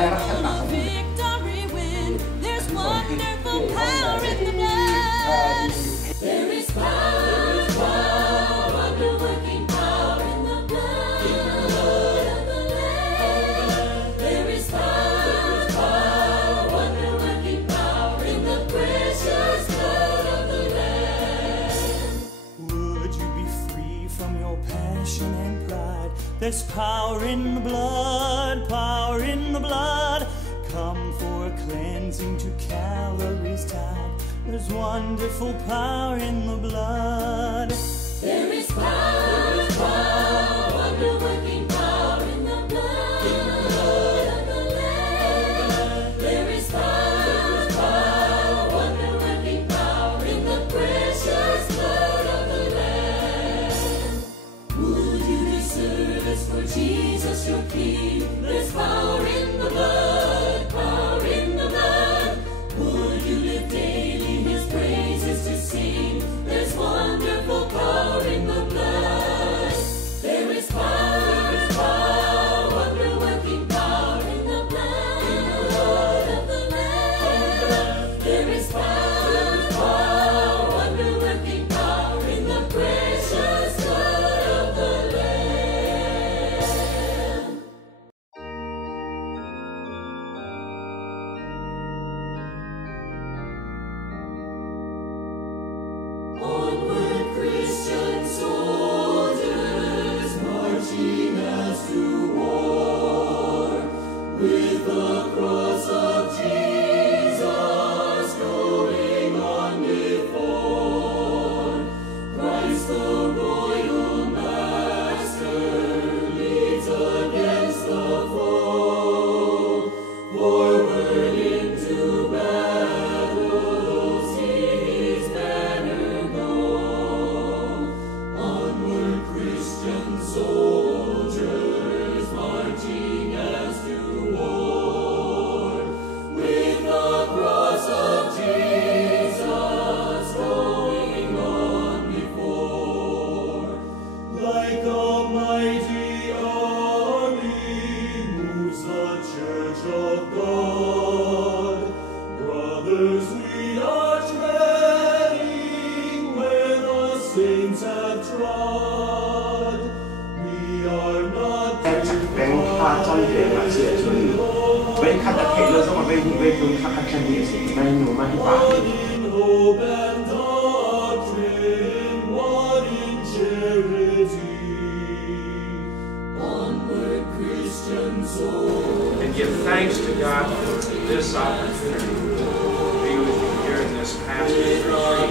Ay, is power in the blood, power in the blood. Come for cleansing to Calvary's tide. There's wonderful power in the blood. There is power, power, wonder-working power in the blood of the Lamb. There is power, power, wonder-working power in the precious blood of the Lamb. Would you do service for Jesus your King? There's power in the blood, power in the blood. Would you live daily his praises to sing? There's wonderful power in the blood. There is power, power, wonder-working power in the blood of the Lamb. There is power, power, wonder-working power in the precious blood of the Lamb. Onward, Christian soldiers, marching as to war, with the cross of Jesus going on before. Christ the royal master leads against the foe. Forward into battle, see his banner go. Onward, Christian soldiers, marching as to war, with the cross of Jesus going on before. Like a mighty army moves the Church of God. Brothers, we are treading where the saints have trod. We are not đánh pha trong để mà dựa xuống bên khát đặc hệ luôn, xong rồi bên hướng khát đặc chân địa sĩ bên nhiều mà hiện tại in hope and doctrine, one in charity. Onward, Christian soldiers. And give thanks to God for this opportunity to be with you here in this pastor's retreat.